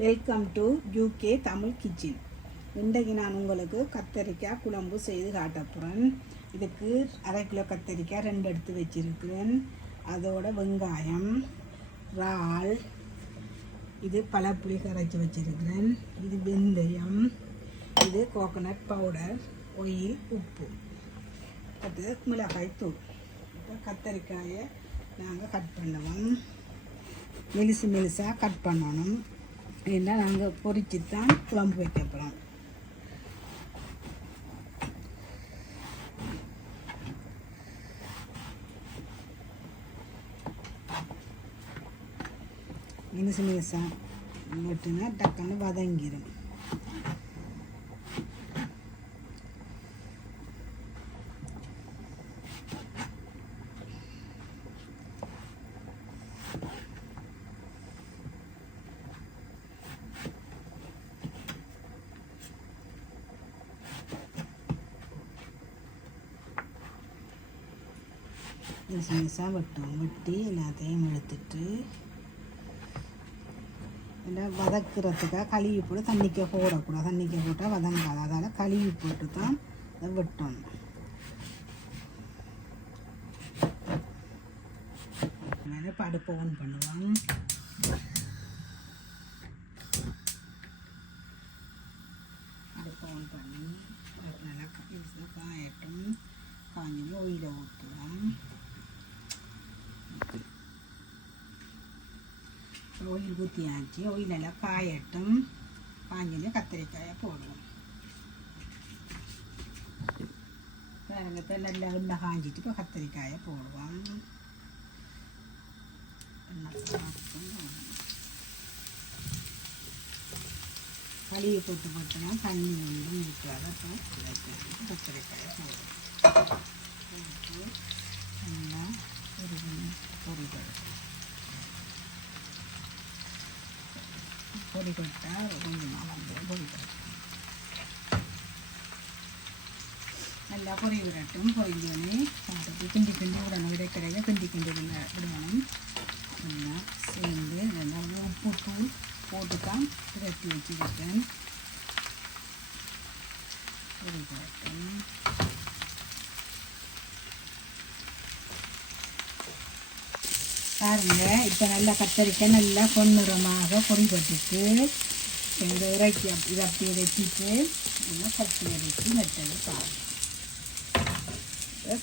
Welcome to UK Tamil kitchen இன்றைக்கு நான் உங்களுக்கு கத்தரிக்காய் குழம்பு செய்து காட்ட போகிறேன் இதுக்கு அரை கிலோ கத்தரிக்காய் ரெண்டு எடுத்து வச்சிருக்கிறேன். அதோட வெங்காயம் இறால் இது பழப்புளி கரைச்சி வச்சுருக்கிறேன். இது வெந்தயம் இது கோகோனட் பவுடர் ஒயில் உப்பு. அடுத்து மிளகாய் தூள். இப்போ கத்தரிக்காயை நாங்கள் கட் பண்ணுவோம் மெலிசு மெலிசாக கட் பண்ணணும். ஏன்னா நாங்கள் பொரிச்சு தான் குழம்பு வைக்க போகிறோம் மினுசு மினுசாக வெட்டுனா டக்குன்னு வதங்கிடும் மெலிசு மெலிசாக வெட்டும் வெட்டி எல்லாத்தையும் எடுத்துட்டு எல்லாம் வதக்கிறதுக்காக கழுவி போட்டு தண்ணிக்க போடக்கூடாது. தண்ணிக்க போட்டால் வதங்காது. அதால் கழுவி போட்டு தான் அதை வெட்டணும். மேலே இப்போ அடுப்பை ஆன் பண்ணுவோம் அடுப்பை ஆன் பண்ணி அது நல்லா கா- காயட்டும் காஞ்சதும் ஒயில ஊற்றுவோம் ஒயில் ஊற்றியாச்சு ஒயில் நல்லா காயட்டும் காஞ்சதும் கத்திரிக்காயை போடுவோம் பாருங்க இப்போ நல்லா எண்ணெய் காஞ்சிட்டு இப்போ கத்திரிக்காயை போடுவோம் எண்ணெய் கழுவி போட்டு போட்டோம்னா தண்ணி ஒன்றும் இருக்காது அப்போ கத்திரிக்காயை போடுவோம் நல்லா ஒரு பொரிகள் பொடி கொட்டால் கொஞ்சமாக வந்து பொடி கொட்டும் நல்லா பொரி விடட்டும் பொரிஞ்சோடனே பார்த்துட்டு கிண்டி கிண்டி விடணும் இடைக்கடையில் கிண்டி கிண்டி விட விடணும் நல்லா சேர்ந்து நல்லா உப்பு தூள் போட்டு தான் விரட்டி வச்சுக்கிட்டேன் பொறி கொட்டும் பாருங்க. இப்போ நல்லா கத்தரிக்காய் நல்லா பொன்னிறமாக பொறிப்பட்டுட்டு இந்த இறக்கி அப் இதை அப்படி வெட்டிட்டு நல்லா சட்டி இறக்கி நட்டது பாருங்க.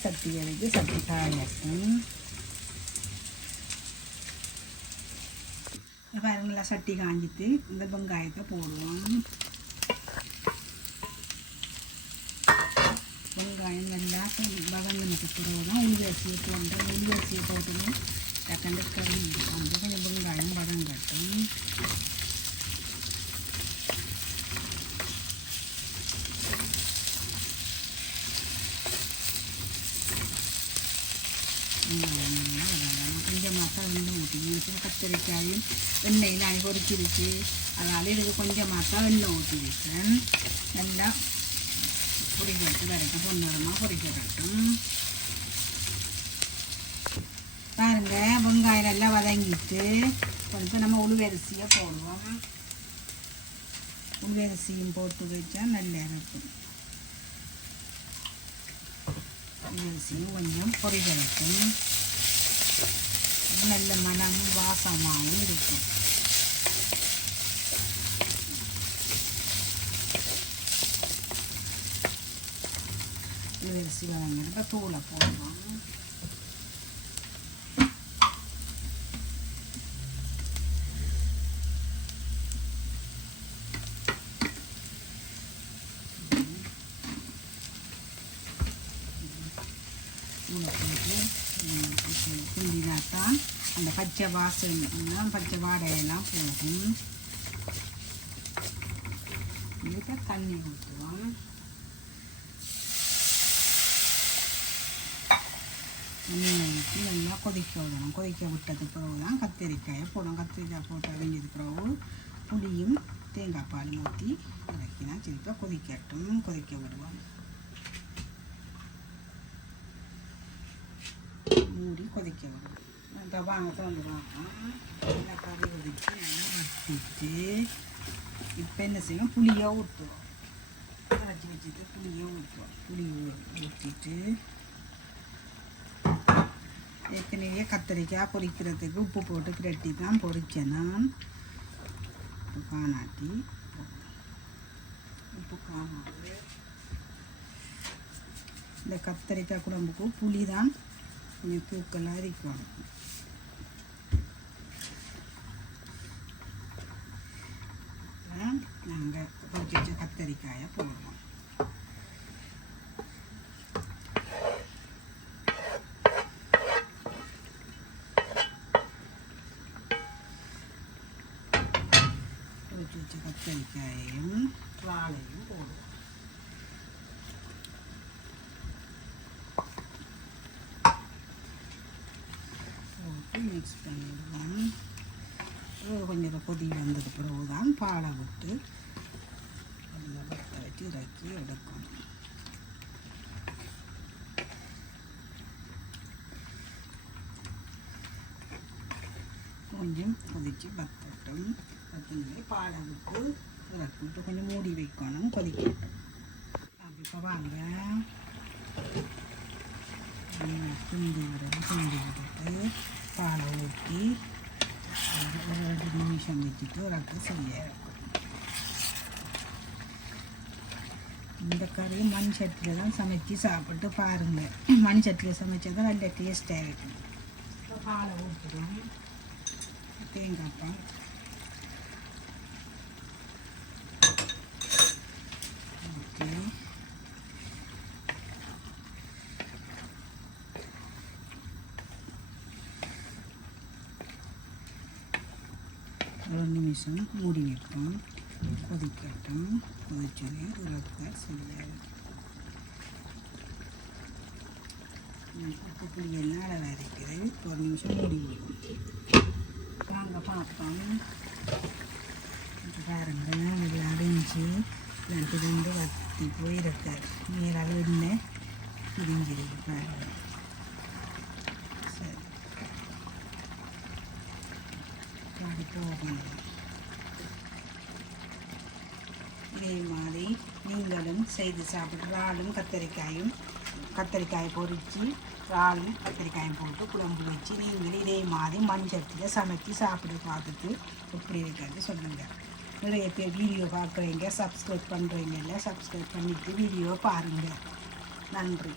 சட்டி இறக்கி சட்டி காயட்டும் இதை பாருங்க நல்லா சட்டி காஞ்சிட்டு இந்த வெங்காயத்தை போடுவோம். வெங்காயம் நல்லா வதங்கினதுக்கு பிறகு தான் உள்வரிசியை போட்டு உள்வரிசியை போட்டுன்னு டக்குண்டு கறி வந்து கொஞ்சம் வெங்காயம் வதங்கட்டும் வெங்காயம் நல்லா வதங்கணும் கொஞ்சமாக தான் கத்திரிக்காயும் எண்ணெயில் அங்கே பொறிச்சிருச்சு அதனால் இதுக்கு கொஞ்சம் மசாலா எண்ணெய் ஊற்றி வைக்கிறேன் நல்லா பொரிக்கட்டு வரைக்கும் பொன்னரமாக பொரிக்கட்டும் பாருங்க வெங்காயம் நல்லா வதங்கிட்டு இப்போ நம்ம உளுவரிசியை போடுவோம். உளுவரிசியும் போட்டு வச்சா நல்லா இருக்கும். உளுவரிசியும் கொஞ்சம் பொரிகளுக்கும் நல்ல மனமும் வாசமாகவும் இருக்கும். உளுவரிசி வதங்கிறப்ப தூளை போடுவோம். பச்சை வாசனை பச்சை வாடையெல்லாம் போகும். இதுக்கு தண்ணி ஊற்றுவோம். தண்ணி ஊற்றி நல்லா கொதிக்க விடணும். கொதிக்க விட்டது பிறகு தான் கத்திரிக்காயை போடும் கத்திரிக்காய் போட்டு அரைஞ்சது பிறகு புளியும் தேங்காய் பால் ஊற்றி இறக்கினா திருப்பி கொதிக்கட்டும். கொதிக்க விடுவோம். மூடி கொதிக்க விடுவோம். வாங்க தோண்டு வாங்க கறி ஒதுக்கி வச்சுட்டு இப்போ என்ன செய்யும் புளியை ஊற்றுவோம் அரைச்சி வச்சுட்டு புளியை ஊற்றுவோம் புளி ஊற்றிட்டு ஏற்கனவே கத்திரிக்காய் பொரிக்கிறதுக்கு உப்பு போட்டு கிரட்டி தான் பொரிக்கணும் உப்பு காணாட்டி உப்பு காணாது இந்த கத்திரிக்காய் குழம்புக்கு புளி தான் கொஞ்சம் தூக்கலாக இருக்கணும் நாங்கள் பொரிச்சு வச்ச கத்திரிக்காயை போடுவோம் பொரிச்சு வச்ச கத்திரிக்காயையும் வாழையும் போடுவோம் போட்டு மிக்ஸ் பண்ணிடுவோம் கொஞ்சம் கொதி வந்தது பிறகு தான் பாலை விட்டு கொஞ்சம் பற்ற வச்சு இறக்கி எடுக்கணும் கொஞ்சம் கொதிச்சு வத்தட்டும் பாலை விட்டு இறக்கி விட்டு கொஞ்சம் மூடி வைக்கணும் கொதிக்கட்டும். அப்படி இப்போ வாங்க நல்லா கிண்டி விடணும் கிண்டி விட்டுட்டு பாலை ஊற்றி ஒரு ரெண்டு நிமிஷம் வச்சுட்டு ஒரு செய்ய சரியாக இருக்கும் இந்த கறி மண் சட்டியில் தான் சமைச்சு சாப்பிட்டு பாருங்கள் மண் சட்டியில் சமைச்சா தான் நல்ல டேஸ்ட்டாக இருக்கும். இப்போ பாலை ஊற்றுறோம் தேங்காய் பால் ஊற்றி ஒரு நிமிஷம் மூடி வைப்போம். கொதிக்கட்டும். கொதிச்சோடனே உரக்க சரியாக உப்பு புளியெல்லாம் அளவாக இருக்குது ஒரு நிமிஷம் மூடி விடுவோம் வாங்க பார்ப்போம். பாருங்கள் நல்லா இது அடைஞ்சு நட்டு வந்து வத்தி போயிருக்காரு மேலால் எண்ணெய் பிரிஞ்சிருக்கு பாருங்கள் போகணும் இதே மாதிரி நீங்களும் செய்து சாப்பிட்டு இறாலும் கத்தரிக்காயும் கத்தரிக்காய் பொரித்து இறாலும் கத்தரிக்காயும் போட்டு குழம்பு வச்சு நீங்களும் இதே மாதிரி மஞ்சத்தில் சமைச்சு சாப்பிட்டு பார்த்துட்டு எப்படி இருக்கிறது சொல்லுங்கள் நிறைய பேர் வீடியோ பார்க்குறீங்க சப்ஸ்கிரைப் பண்ணுறீங்க இல்லை சப்ஸ்கிரைப் பண்ணிவிட்டு வீடியோ பாருங்கள் நன்றி.